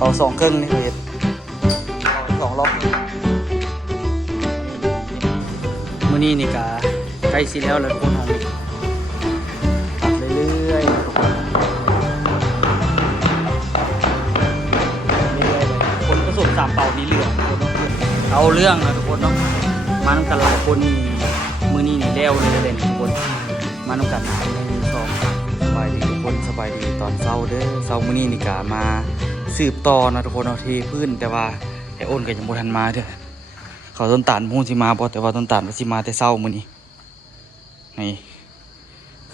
เป่าสองเครื่องนี่เห็ดเป่าสองรอบมื้อนี้นี่กะใกล้สิแล้วทุกคนของนี่ตัดเรื่อยๆทุกคนเรื่อยๆเลยคนผสม3 เป่านี้เหลืองเอาเรื่องนะทุกคนเนาะมาทำกันหลายคนนี่มื้อนี้นี่แล้วเลยเด่นทุกคนมาทำกัน1 2 3สบายดีทุกคนสบายดีตอนเช้าเด้อเช้ามื้อนี้นี่กะมาสืบต่อนะทุกคนเอาเทพื้นแต่ว่าไอ้อ้นก็ยังบ่ทันมาเด้อเขาต้นตาลพูนสิมาบ่แต่ว่าต้นตาลสิมาแต่เช้ามื้อนี้นี่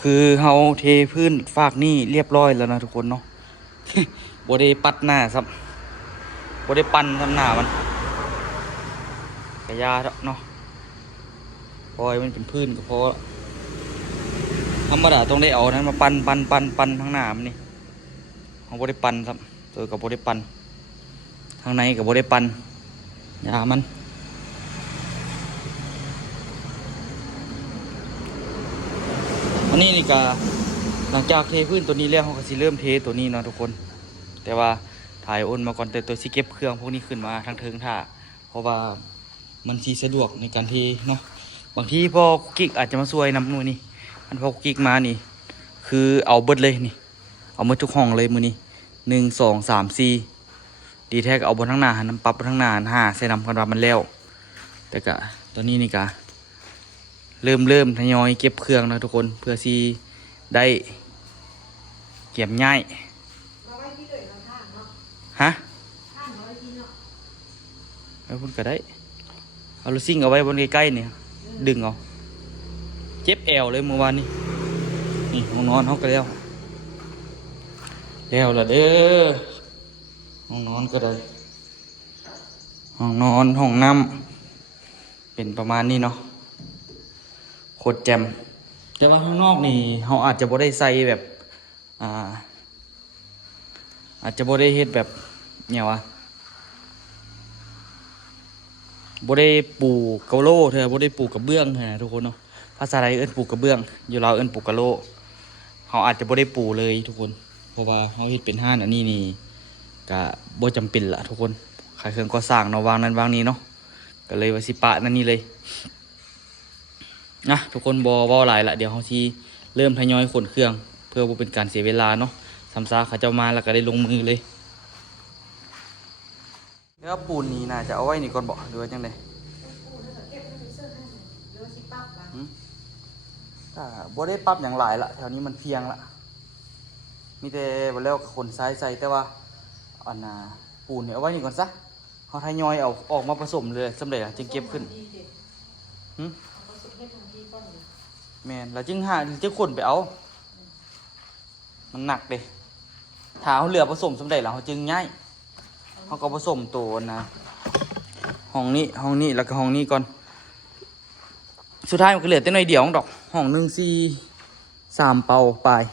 คือเฮาเทพื้นฝากนี่เรียบร้อยแล้วนะทุกคนเนาะ บ่ได้ปัดหน้าซับบ่ได้ปั่นทำหน้ามันกะยาเนาะปล่อยมันเป็นพื้นก็พอธรรมดาต้องได้เอานั้นมาปั่นทางหน้ามันนี่เฮาบ่ได้ปั่นซับตัวก็บ่ได้ปั่นทางในก็บ่ได้ปั่นยามันวันนี้นี่ก็หลังจากเทพื้นตัวนี้แล้วเขาก็สิเริ่มเทตัวนี้เนาะทุกคนแต่ว่าถ่ายโอนมาก่อนแต่ตัวสิเก็บเครื่องพวกนี้ขึ้นมาทางเทิงท่าเพราะว่ามันสิสะดวกในการเทเนาะบางทีพอกิ๊กอาจจะมาช่วยนำนู่นนี่มันพอกิ๊กมานี่คือเอาเบิดเลยนี่เอาหมดทุกห้องเลยมือนี้1 2 3 4ดีแท้ก็เอาบนทั้งหน้าหันน้ำปรับบนทั้งหน้าหัน5ใส่น้ำกันว่ามันแล้วแต่ก็ตัวนี้นี่ก็เริ่มทยอยเก็บเครื่องนะทุกคนเพื่อซีได้เก็บง่ายฮะเอาพุ่นก็ได้เอาลูซิ่งเอาไว้บนใกล้ๆเนี่ยดึงเอาเจ็บแอวเลยเมื่อวานนี้นี่ห้องนอนเขาก็แล้วละเด้อห้องนอนก็ได้ห้องนอนห้องน้ำเป็นประมาณนี้เนาะโคตรแจ่มแต่ว่าข้างนอกนี่เขาอาจจะบ่ได้ใส่แบบอาจจะบ่ได้เฮ็ดแบบเนี่ยวะบ่ได้ปูกะโลเธอบ่ได้ปูกระเบื้องเธอทุกคนเนาะภาษาไทยเอิ้นปูกระเบื้องอยู่ลาวเอิ้นปูกะโลเขาอาจจะบ่ได้ปูเลยทุกคนเพราะว่าเขาเฮ็ดเป็นห้านอันนี้นี่ก็บ่จำเป็นละทุกคนขายเครื่องก่อสร้างเนาะวางนั้นวางนี้เนาะก็เลยว่าสิปะนั่นนี่เลยนะทุกคนบ่หลายละเดี๋ยวเขาสิเริ่มทยอยขนเครื่องเพื่อบ่เป็นการเสียเวลาเนาะซ้ำซากเขาเจ้ามาแล้วก็ได้ลงมือเลยแล้วปูนนี้น่าจะเอาไว้นี่ก่อนบ่หรือว่าจังไดบ่ได้ปรับอย่างหลายละแถวนี้มันเพียงละมีแต่บ่แล้วขนทรายใส่แต่ว่าอันน่ะปูนเนี่ยเอาไว้นี่ก่อนซะเขาทยอยเอาออกมาผสมเลยสำเร็จจึงเก็บขึ้นแม่นแล้วจึงขนไปเอามันหนักเด้ถ้าเขาเหลือผสมสำเร็จแล้วเขาจึงง่ายเขาก็ผสมตัวนะห้องนี้แล้วก็ห้องนี้ก่อนสุดท้ายมันก็เหลือแต่หน่อยเดียวดอกห้อง1 4 3 เป่าปลาย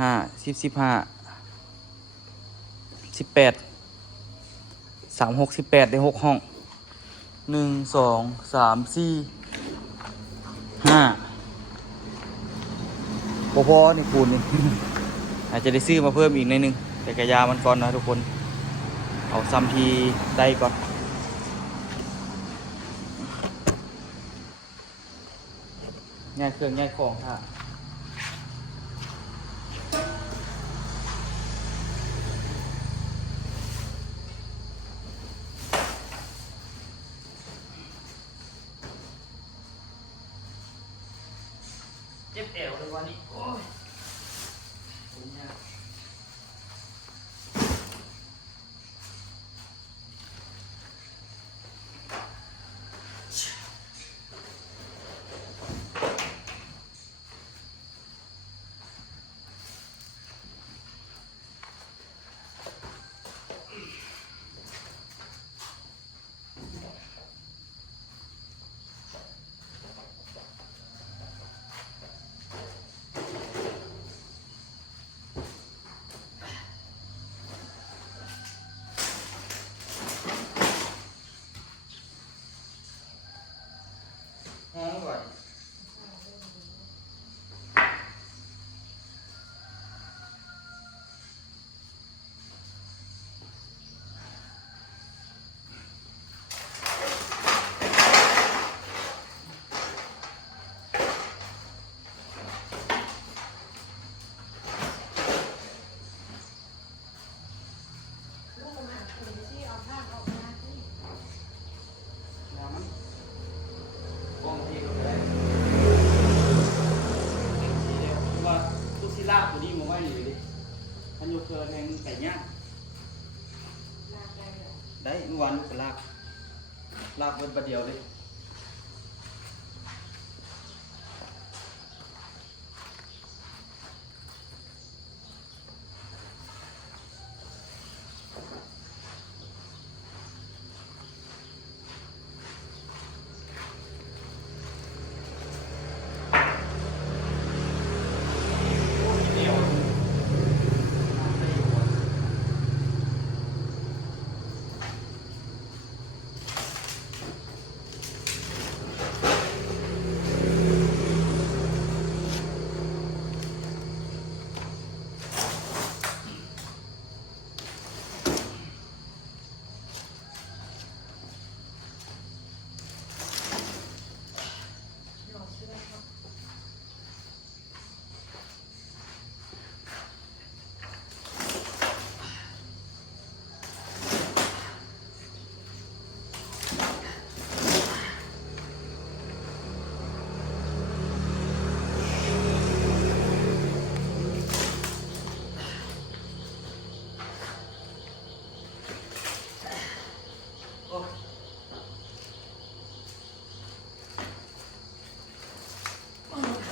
5 10 15 18 36 18ได้6 ห้อง1 2 3 4 5พอนี่ปูนนี่ อาจจะได้ซื้อมาเพิ่มอีกหน่อยนึงแต่กระยามันก่อนนะทุกคนเอาซ้ำทีได้ก่อนง่ายเครื่องง่ายของค่ะเจ็บแอวเลยวันนี้โอ้ย แล้วมันกองที่ก็ได้ว่าทุกศิลาตัวนี้มาไว้อยู่ดิมันยกเกินแทงไก่ย่างได้เมื่อวานลูกก็ลากบนประเดียวเลย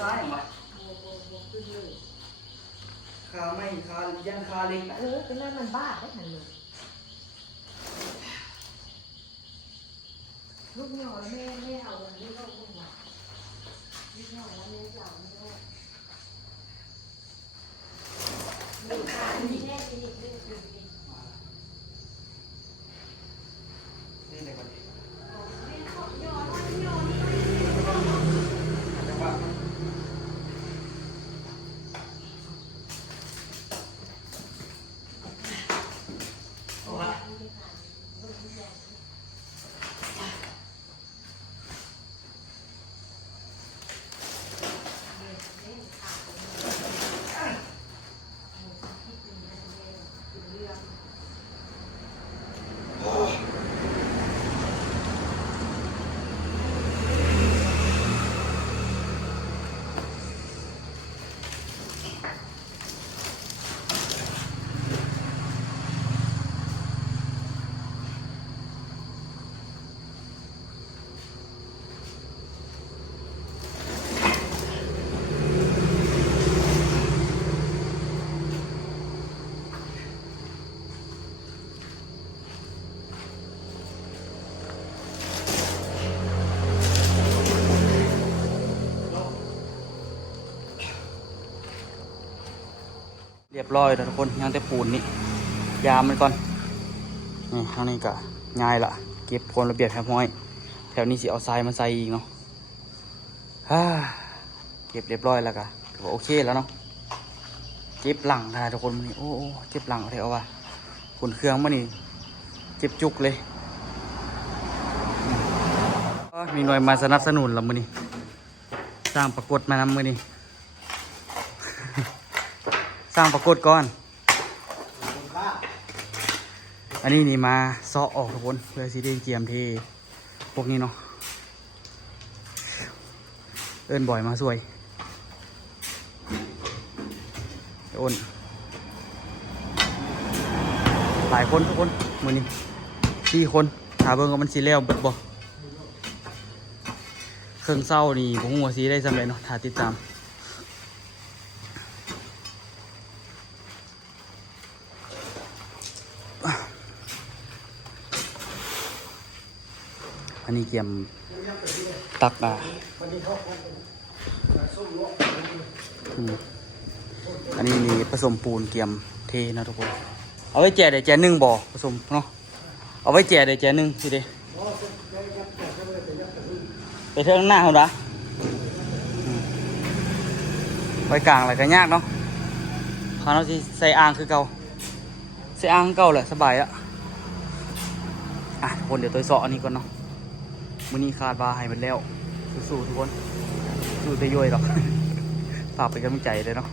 คาอย่างไรคาไม่คายันคาเล็ก เป็นนั่นมันบ้าได้หันเลยลูกหน่อยไม่เอาวันนี้ก็ลูกหน่อยลูกหน่อยแล้วไม่เอาไม่เอาลูกค้าที่แน่จริงจริงจริงนี่ในวันนี้เรียบร้อยแล้วทุกคนยังแต่ปูนนี่ยามมันก่อนนี่เท่านี้ก็ง่ายละเก็บโพลระเบียบแถวห้อยแถวนี้สิเอาทรายมาใส่อีกเนาะเก็บเรียบร้อยแล้วก็ถือว่าโอเคแล้วเนาะเจ็บหลังนะทุกคนมันนี่โอ้เจ็บหลังเอาเถอะว่าขนเครื่องมันนี่เจ็บจุกเลยมีหน่วยมาสนับสนุนเรามือนี่สร้างปรากฏมานำมือนี่ สร้างปรากฏก่อนอันนี้นี่มาซ้อออกทุกคนเพื่อสิได้เกียมที่พวกนี้เนาะเอิ้นบ่อยมาสวยโอนหลายคนทุกคนมือนี้4 คนหาเบิ่งว่ามันสิแล้วเบิดบ่เครื่องเศร้านี่ผมหัวสีได้สำเร็จเนาะถ้าติดตามอันนี้เกี่ยมตักอันนี้นี่ผสมปูนเกี่ยมเทนะทุกคนเอาไว้แจกได้แจก1บ่อผสมเนาะเอาไว้แจกได้แจก1สิเด้ไปเท่าหน้าเขาละไว้กลางอะไรก็ยากเนาะพาเราสิใส่อ่างคือเก่าใส่อ่างเก่าแหละสบายอะทุกคนเดี๋ยวตัวเสาะอันนี้ก่อนเนาะมื้อนี้คาดว่าให้มันแล้วสู้ๆทุกคนสู้ไปย่อยหรอกฝากเป็นกำลังใจเลยเนาะ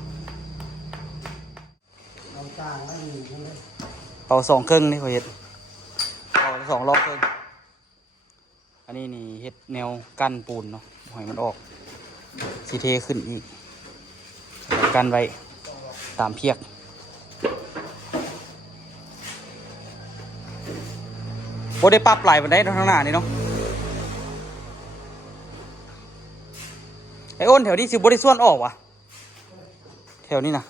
เอากลางไว้นี่เลย เป่าสองเครื่องนี่เขาเห็ดเป่าสองรอบเครื่องอันนี้นี่เห็ดแนวกั้นปูนเนาะหอยมันออกสีเทขึ้นอีกกันไว้ตามเพียกโบได้ปรับไหลมันได้ทางหน้านี่เนาะไอ้อ้นแถวนี้สิโบได้ส่วนออกวะแถวนี้นะ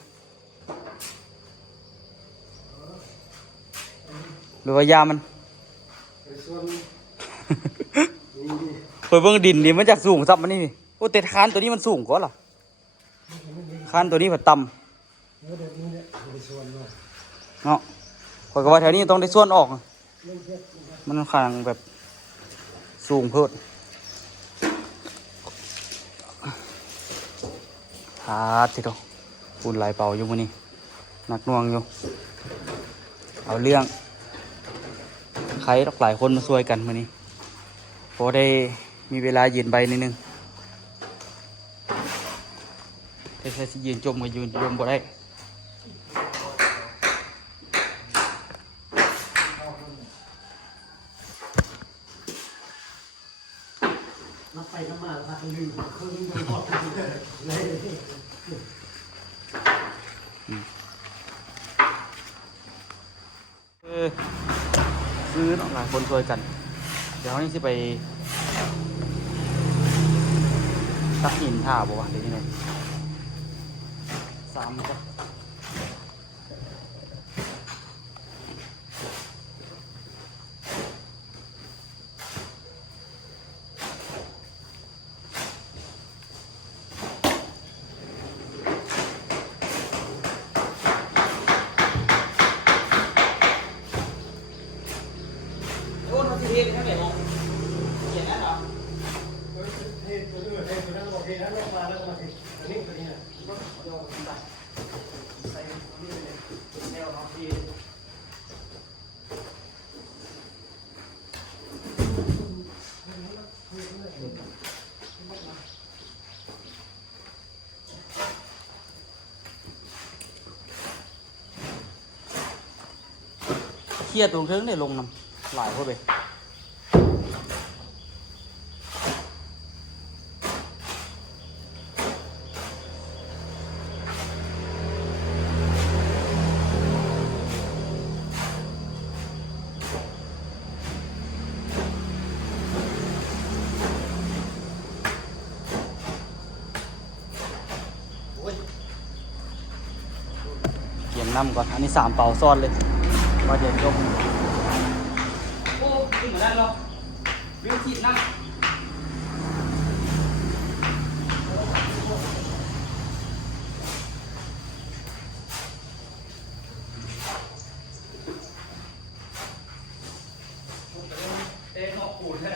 หรือว่ายามันเปิดเบื้องดินนี่มันจากสูงซับมันนี่โอ้แต่คานตัวนี้มันสูงกว่าหรอคานตัวนี้ผัดต่ำเนาะข้อยก็ว่าแถวนี้ต้องได้ส่วนออกมันค่อนข้างแบบสูงเพิ่มทีเดียวปูนลายเป่าอยู่มื้อนี้หนักหน่วงอยู่เอาเรื่องใครหลายคนมาช่วยกันมื้อนี้พอได้มีเวลายืนใบนิดนึงแต่ถ้าสิยืนจมก็ยืนจมบ่ได้นับไปนับมาพักลืมเครื่องมือหมดเลยซื้อเนาะหลายคนช่วยกันเดี๋ยวนี้สิไปตักหินท่าบ่วะเดี๋ยวนี้ไง3จ้ะโอ้ยมันจะเห็นทั้งไหนมองเห็นนั่นเหรอเฮ้ยตัวนั้นโอเคนะลงมาแล้วมาอันนี้ตัวนี้นะใส่นี่เลยแนวน้องทีเครียดตรงเทิงเนี่ยลงน้ำหลายเข้าไปเกี่ยมน้ำก่อนอันนี้3 เป่าซ้อนเลยว่าเดี๋ยวยกโอ้ขึ้นมาได้หรอเรื่องขีดน้ำเต้นออกปูนเลย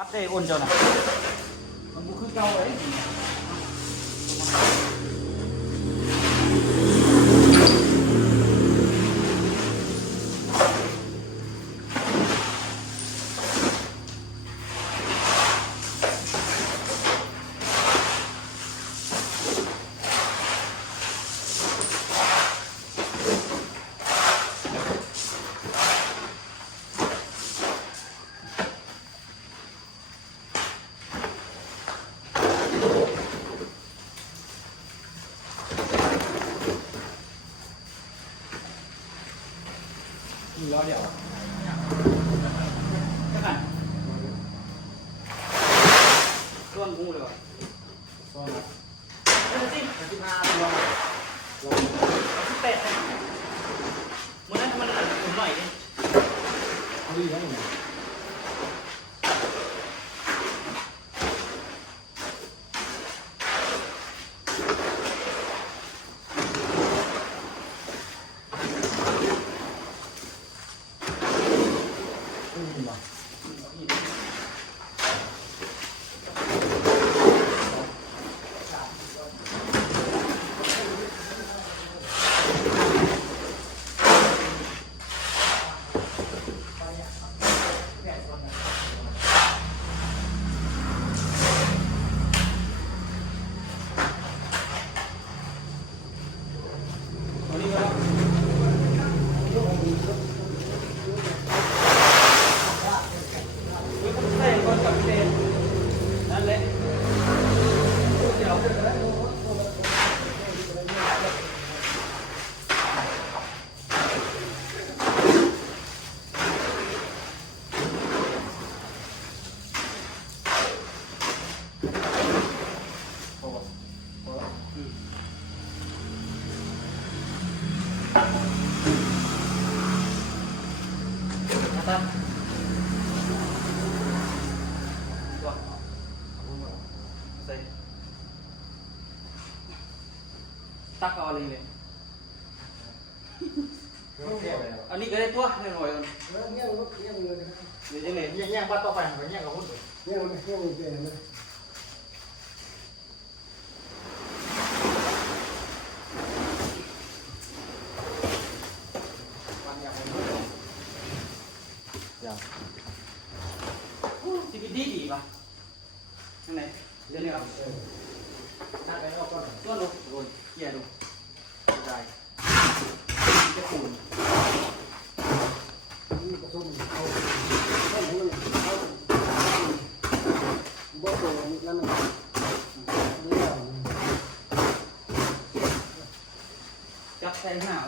ปัดได้อ้นเจ้าน่ะมันบุคือเก่าเลย ส่วนงูเลยวะ ซ้อนละ เออจริง 15ตัว 18เลยมันนั้นมันอัดผมหน่อยดิ เอาดีแล้วเนี่ย อันนี้ก็ใส่ก่อนกับเศษนั่นแหละเดี๋ยวตัดตัวใส่ตักเอาอะไรเลย อันนี้ก็ได้ตัวหน่อยๆเดี๋ยวจะเลย แย่งบ้านต่อไปเหมือนแย่งกับหุ้นเลยแย่งมันเปลี่ยนเลยวันอย่างไร เดี๋ยวสิบดีดีป่ะข้างไหนเดี๋ยวนี้ครับ นัดไปรอบก่อน ตัวดูโดนเกี่ยดูได้จะปูน นี่ผสมเอาต้นหุ้นเอาบ่ตัวนั่นมันนี่แหละ จับใส่ห่าว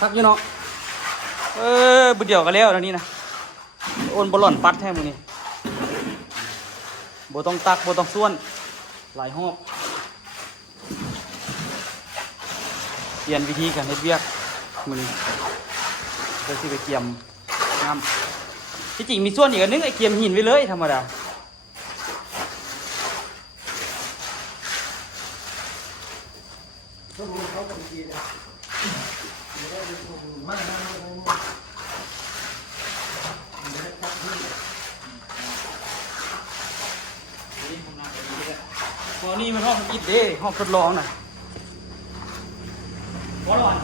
พักอยู่เนาะบุดเดียวกันแล้วตอนนี้นะโอนบอลลอนปัดแท้มือนี่บ่ต้องตักบ่ต้องส่วนหลายหอบเปลี่ยนวิธีการเฮ็ดเวียกมือนี้เดี๋ยวสิไปเกี่ยมน้ำที่จริงมีส่วนอีกอันนึงไอ้เกี่ยมหินไว้เลยธรรมดา ต้นหุ้นเขาก็ดีเลยมากนะตอนนี้มันห้องอิดเด้ห้องทดลองน่ะบอลลอน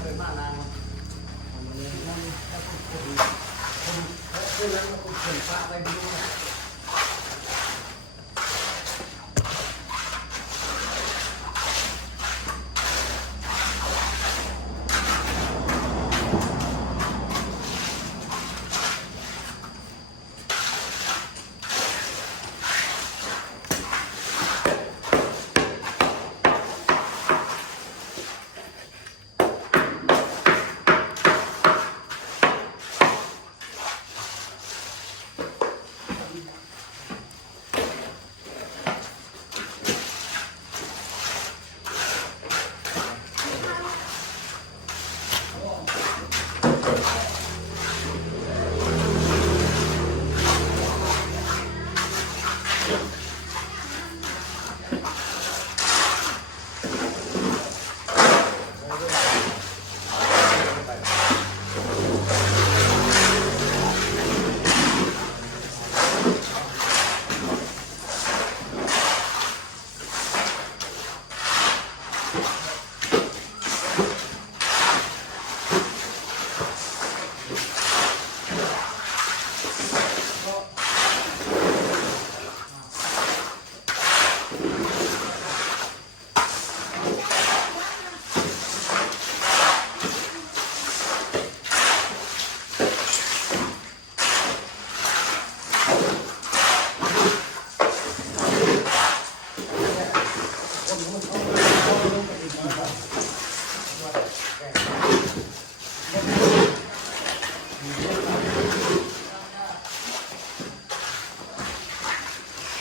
เคยมานานมันนั่นเคยแล้วมันเคยพาไปดู เ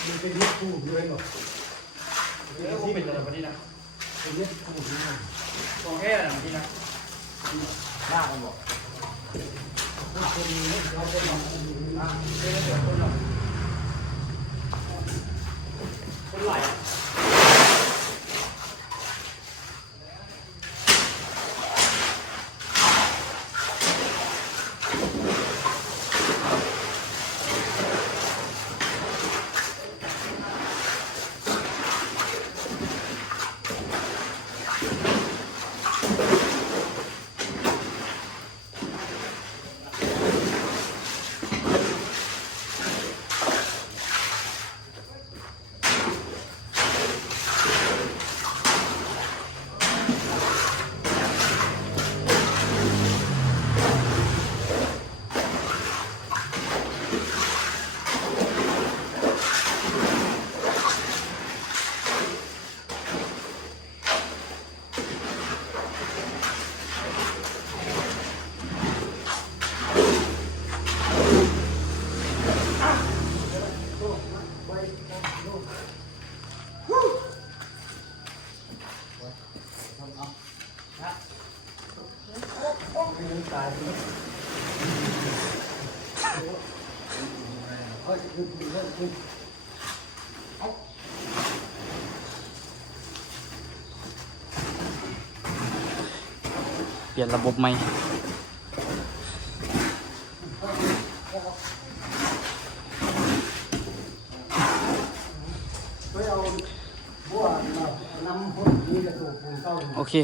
มันเป็นยึดคู่ด้วยหรอ แล้วกูเป็นอะไรแบบนี้นะ เป็นยึดคู่ด้วย ของแค่อะไรแบบนี้นะ บ้ากันบอกคนนี้เขาเป็นคนคนไหลตายเลยเฮ้ยคือ เปลี่ยนระบบใหม่โอเค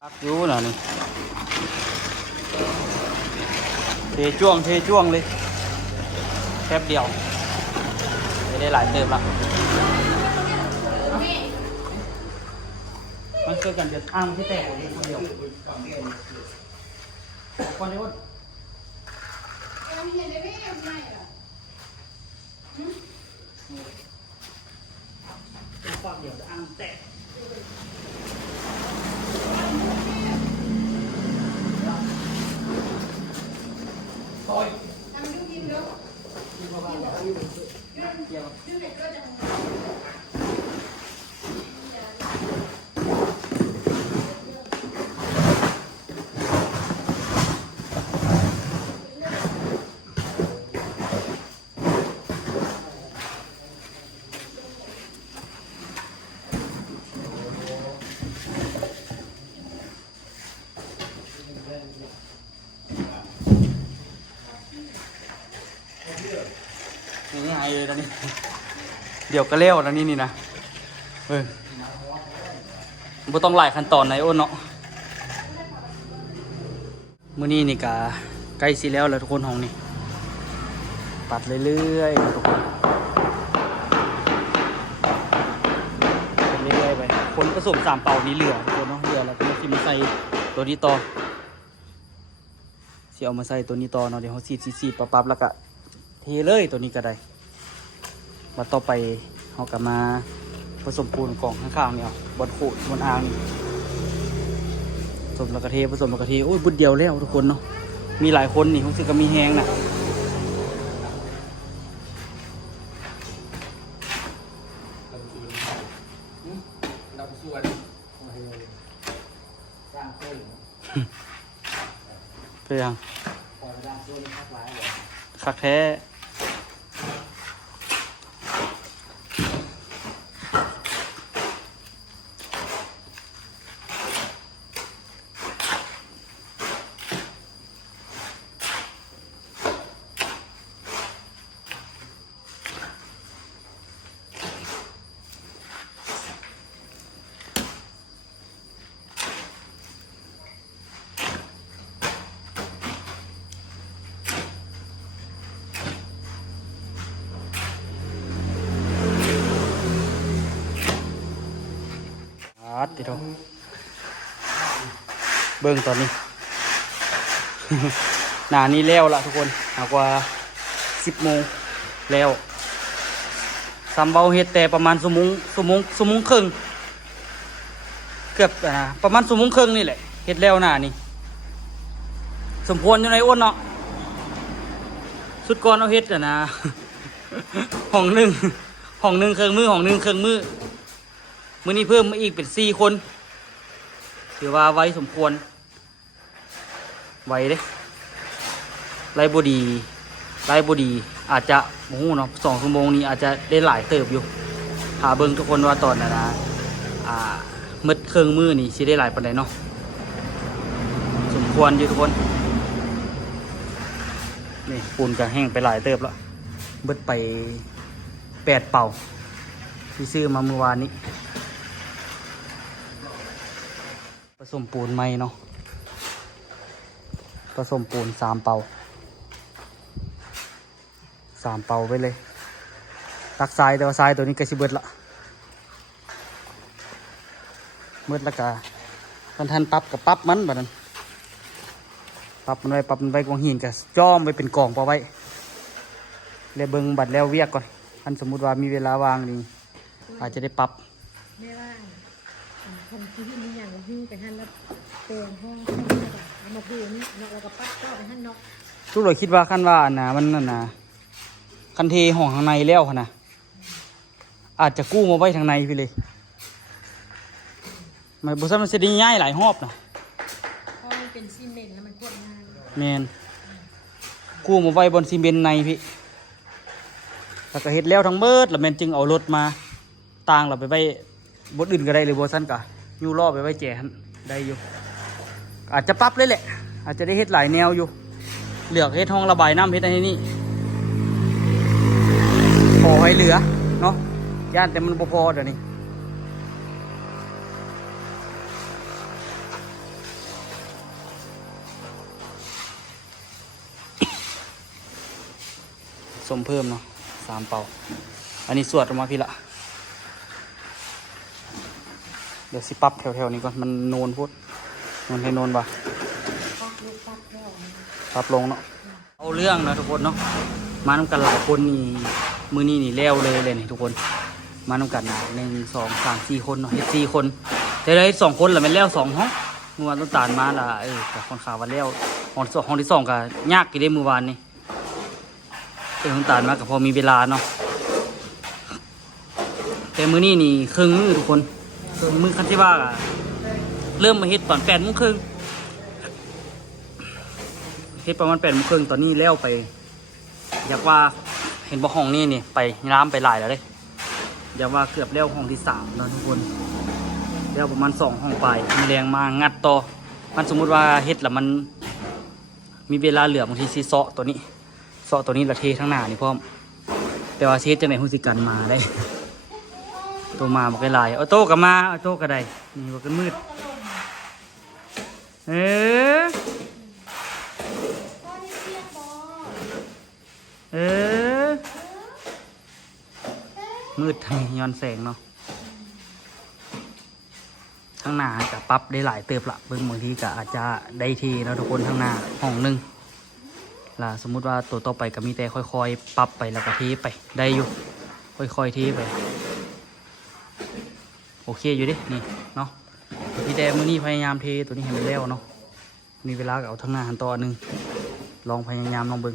พักอยู่นะนี่เทจ้วงเลยแป๊บเดียวได้หลายเติมละมันเกิดกันเดี๋ยวอ้างที่แตกคนเดียวคนเดียวฝากเดี๋ยวจะอ้างแตกโอ้ยง่ายเลยตอนนี้เดี๋ยวก็เลี้ยวแล้วนี่นะบ่ต้องหลายขั้นตอนในโอ้นเนาะมื้อนี้นี่กะใกล้สิแล้วทุกคนห้องนี้ตัดเรื่อยๆทุกคนเรื่อยๆไปคนผสม3เป่านี้เหลือทุกคนเนาะเหลือแล้วก็สิมาใส่ตัวนี้ต่อสิเอามาใส่ตัวนี้ต่อเนาะเดี๋ยวเฮาซีดๆปั๊บๆแล้วก็เทเลยตัวนี้ก็ได้มาต่อไปเรากลับมาผสมปูนกล่องข้างๆเนี่ยบนโขดบนอ่างนี่ผสมแล้วก็เทผสมแล้วก็เทโอ้ยบุดเดียวแล้วทุกคนเนาะมีหลายคนนี่รู้สึกก็มีแห้งนะเปลี่ยนคักแท้ติดเบิ่งตอนนี้ หนานี้แล้วละทุกคนหากว่า10 โมงแล้วซ้ำเบาเฮ็ดแต่ประมาณชั่วโมงครึ่งเกือบประมาณชั่วโมงครึ่งนี่แหละเฮ็ดแล้วหนานี่สมควรอยู่ในอ้วนเนาะสุดก่อนเอาเฮ็ดนะ ห้องหนึ่งห้องหนึ่งเครื่องมือห้องหนึ่งเครื่องมือมื้อนี้เพิ่มมาอีกเป็น4 คนถือว่าไว้สมควรไว้เด้ไรบดีอาจจะโอ้โหเนาะ2 ชั่วโมงนี้อาจจะได้หลายเติบอยู่หาเบิ่งทุกคนว่าตอนนะมืดเครื่องมือนี่สิได้หลายปานใดเนาะสมควรอยู่ทุกคนนี่ปูนก็แห้งไปหลายเติบแล้วเบิดไป8 เป่าที่ซื้อมาเมื่อวานนี้ผสมปูนใหม่เนาะผสมปูน3 เป่า3 เป่าไปเลยตักทรายแต่ว่าทรายตัวนี้ก็สิเบิดละเบิดแล้วก็ทันปรับกับปรับมันแบบนั้นปรับมันไว้กองหินกับจ้อมไว้เป็นกล่องพอไว้แล้วเบิ่งบัดแล้วเวียกก่อนอันสมมุติว่ามีเวลาว่างนี่อาจจะได้ปรับไม่ว่าคนที่มีอย่างหิ้งไปหั่นแล้วเติมห้องเอามาดูนี่เนาะแล้วก็ปัดก็ไปหั่นเนาะทุกคนคิดว่าขั้นว่าอันน่ะมันนั่นน่ะคันเทห้องข้างในแล้วค่ะนะอาจจะกู้มาไว้ทางในพี่เลยไม่บุษมันจะได้ง่ายหลายรอบนะเพราะมันเป็นซีเมนต์แล้วมันควบง่ายแมนกู้มาไว้บนซีเมนต์ในพี่แล้วก็เฮ็ดแล้วทั้งเบิดแล้วแมนจึงเอารถมาต่างเราไปไว้บนอื่นก็ได้เลยบัวสั้นกะยูรอบไปไว้แจกได้อยู่อาจจะปรับเลยแหละอาจจะได้เฮ็ดหลายแนวอยู่เหลือกเฮ็ดห้องระบายน้ำเฮ็ดอะไรนี่พอให้เหลือเนาะย่านแต่มันพอเดี๋ยวนี้สมเพิ่มเนาะ3 เป่าอันนี้สวดออกมาพี่ละเดี๋ยวสิปรับแถวๆนี้ก่อนมันโนนพูดมันให้โนนบ่ปรับลงเนาะเอาเรื่องนะทุกคนเนาะมาทำกันหลายคนนี่มือนี่แล้วเลยนี่ทุกคนมาทำกันนะ1 2 3 4 คนเนาะเฮ็ด4 คนแต่ได้2 คนแหละมันแล้ว2 ห้องเมื่อวานต้นตาลมาละกับคนข่าววันแล้วห้องที่2ก็ยากกี่ได้เมื่อวานนี่ต้นตาลมากับพอมีเวลาเนาะแต่มือนี่ครึ่งมือทุกคนครึ่งมือคันที่ว่าเริ่มมาเฮ็ดตอน8 โมงครึ่งเฮ็ดประมาณ8 โมงครึ่งตอนนี้แล้วไปอยากว่าเห็นบ่ห้องนี่ไปน้ำไปหลายแล้วเด้อยากว่าเกือบแล้วห้องที่3แล้วทุกคนแล้วประมาณ2 ห้องไปมีแรงมางัดต่อมันสมมุติว่าเฮ็ดแล้วมันมีเวลาเหลือบางทีสิเซาะตัวนี้ละเททั้งหน้านี่พร้อมแต่ว่าเฮ็ดจังได๋ฮู้สิกันมาได้ตัวมาบ่ได้หลายเอาโต้ก็มาเอาโต้ก็ได้นี่บ่กันมืดมืดทางย้อนแสงเนาะทั้งหน้าจะปรับได้หลายเติบละเบิ่งบางทีก็อาจจะได้ทีแล้วทุกคนทั้งหน้าห้องนึงล่ะสมมุติว่าตัวต่อไปก็มีแต่ค่อยๆปรับไปแล้วก็เทไปได้อยู่ค่อยๆเทไปโอเคอยู่ดินี่เนาะพี่แต่มื้อนี้พยายามเทตัวนี้ให้มันแล้วเนาะมีเวลาก็เอาทั้งหน้าหันต่อนึงลองพยายามลองเบิ่ง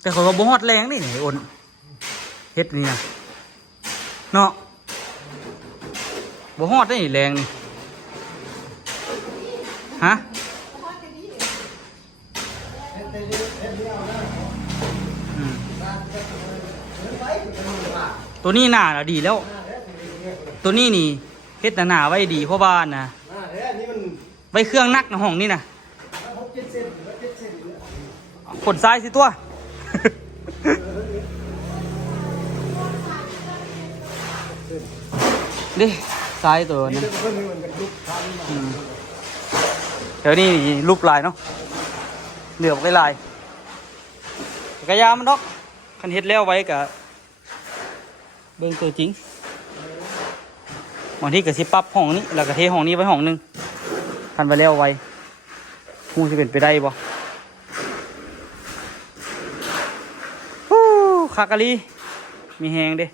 แต่เขาก็บ่ฮอดแรงนี่อ้นเฮ็ดนี่นะเนาะบ่ฮอดได้แรงนี่ฮะตัวนี้หนาแล้วดีแล้วตัวนี้นี่เฮ็ดหนาไว้ดีเพราะบ้านนะไว้เครื่องนักในห้องนี่นะขนทรายสิตัวดิทรายตัวนี้เดี๋ยวนี้รูปลายเนาะเหลือบไว้ลายกระยามันดอกคันเฮ็ดแล้วไว้กับเบิ่งตัวจริงบางทีก็สิปรับห้องนี้แล้วก็เทห้องนี้ไว้ห้องนึงคันไว้แล้วไว้ฮู้สิเป็นไปได้บ่คากะลีมีแหงเด้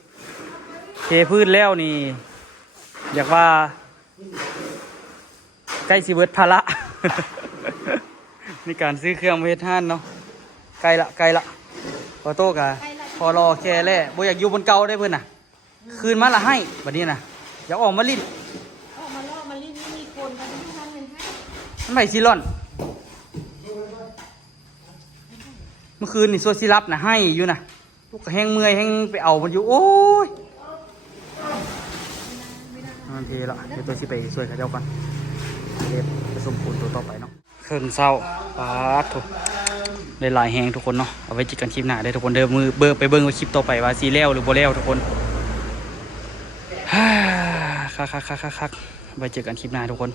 เทพื้นแล้วนี่อยากว่าใกล้สิเบิดภาระ มีการซื้อเครื่องมาเฮ็ดทานเนาะไกลละพอโตกะพอรอแค่แล่บ่อยากอยู่บนเก่าได้เพิ่นน่ะ คืนมาละให้บัดนี้น่ะอยากออกมาลิ้น ออกมาล่อมาลิ้นไม่มีคนกันที่ทำเงินให้ มันไปสิร่อนเมื่อคืนนี่ซัวสิรับน่ะให้อยู่น่ะลูกก็แห้งเมื่อยแห้งไปเอามันอยู่โอ้ยโอเคละเดี๋ยวตัวสิไปช่วยเขาเจ้าก่อนเดี๋ยวไปสมปูนตัวต่อไปเนาะเครื่องเศร้าปาดถูกได้หลายแหงทุกคนเนาะเอาไว้จิกกันคลิปหน้าได้ทุกคนเดิมมือเบิร์ไปเบิ้งว่าคลิปต่อไปว่าซีแล้วหรือโบแล้วทุกคนคักไว้เจอกันคลิปหน้าทุกคน